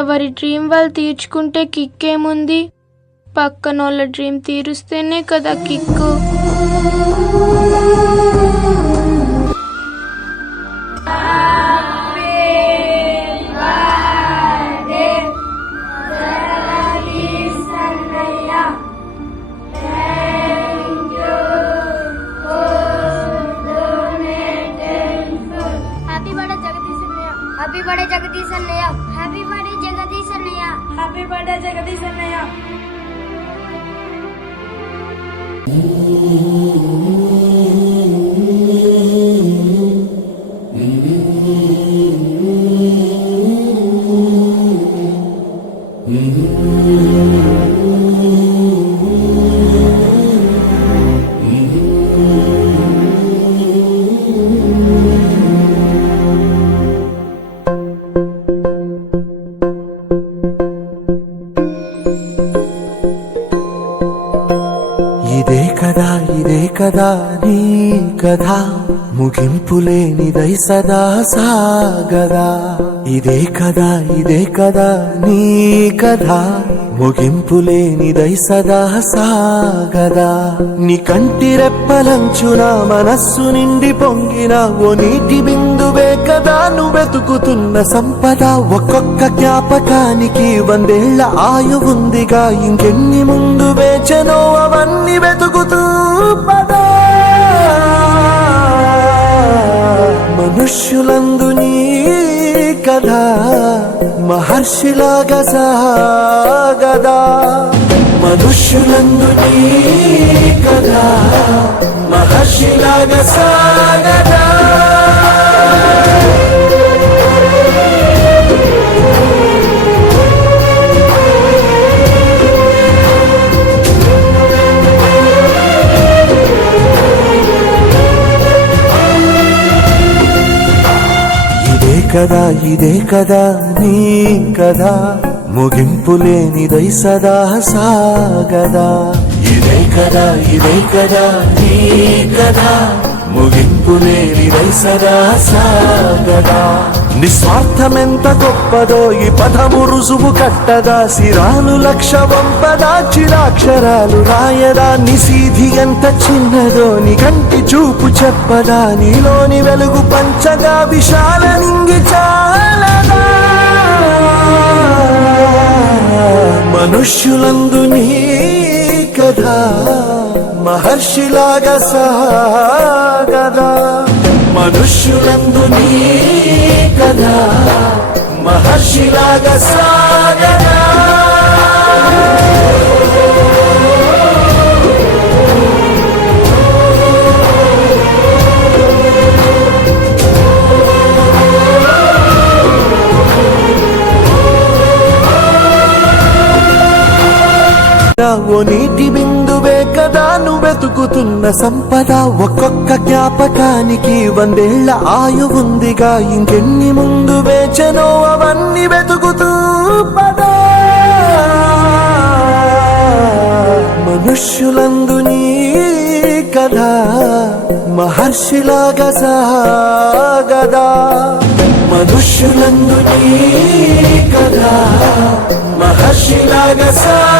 ఎవరి డ్రీమ్ వాళ్ళు తీర్చుకుంటే కిక్కేముంది, పక్కనోళ్ళ డ్రీమ్ తీరుస్తేనే కదా kick. Happy birthday Jagadish Annaya. Happy birthday Jagadish Annaya. Happy birthday Jagadish Annaya. ఇదే కదా నీ కథ, ముగింపులేనిదై సదా సాగదా. ఇదే కదా నీ కథ, ముగింపులేనిదై సదా సాగదా. నీ కంటి రెప్పలంచున మనస్సు నిండి పొంగిన ఓ నీటి బిందువే కదా నువ్వెతుకుతున్న సంపద. ఒక్కొక్క జ్ఞాపకానికి 100 ఏళ్ల ఆయువుందిగా, ఇంకెన్ని ముందు వేచనో అవన్నీ వెతుకుతూ పదా. మనుష్యులందు నీ కథ మహర్షిలాగా సాగదా. మనుష్యులందు నీ కథ మహర్షిలాగా సాగదా. ఇదే కదా నీ కథ, ముగింపులేనిదై సదా సాగదా. ఇదే కదా నీ కథ, ముగింపులేనిదై సదా సాగదా. నిస్వార్థమెంత గొప్పదో ఈ పదము రుజువు కట్టదా. సిరాలు 1,00,000 వంపదా, చిరాక్షరాలు రాయదా. నిశీధి ఎంత చిన్నదో నీ కంటి చూపు చెప్పదా. నీలోని వెలుగు పంచగా విశాల నింగి చాలదా. మనుష్యులందు నీ కథ మహర్షిలాగా సాగదా. మనుష్యులందు నీ కథ మహర్షిలాగా సాగదా. ఓ నీటి బిందువే కదా నువ్వెతుకుతున్న సంపద. ఒక్కొక్క జ్ఞాపకానికి 100 ఏళ్ల ఆయువుందిగా, ఇంకెన్ని ముందు వేచనో అవన్నీ వెతుకుతూ పదా. మనుష్యులందు నీ కథ మహర్షిలాగా సాగదా. మనుష్యులందు నీ కథ మహర్షిలాగా సాగదా.